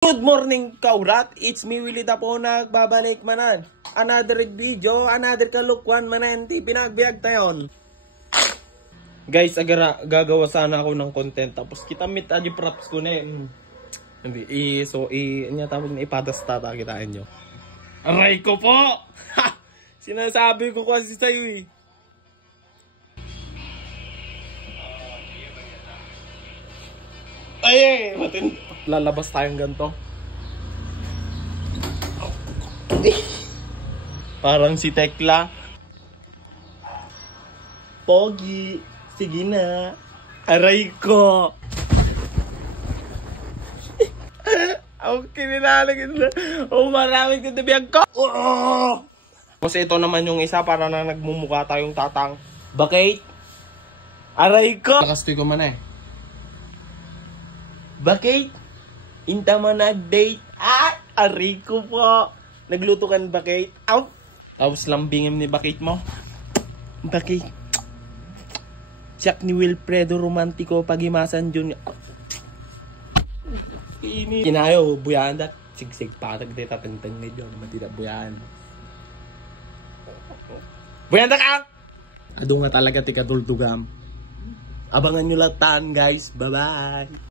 Good morning, kaurat. It's me, Willie Dapo, nagbabanik manan. Another video, another kalukwan manan. Di pinagbiag tayon. Guys, gagawa sana ako ng content. Tapos kita meet aja props ko na niya tawag na ipadasta kitain nyo. Aray ko po! Sinasabi ko kasi sa'yo eh. Ay, lalabas tayong ganito. Parang si Tekla. Pogi, sige na. Aray ko. Ako kinilalagin na. Maraming tinabiyag ko. Kasi ito naman yung isa para na nagmumukha tayong tatang. Bakit? Aray ko. Nakastoy ko man eh. Bakit? Inta mo nag-date? Aray ko po. Nagluto kan bakit? Ow! Tapos lambingin ni bakit mo? Bakit? Siyak ni Wilfredo Romantico Pagimasan Jr. Kinayo, buyan dat. Sigsig patag dita tenteng medyo naman tidak buyan. Buyan da ka! Ado nga talaga tika duldugam. Abangan nyo latan guys. Bye-bye!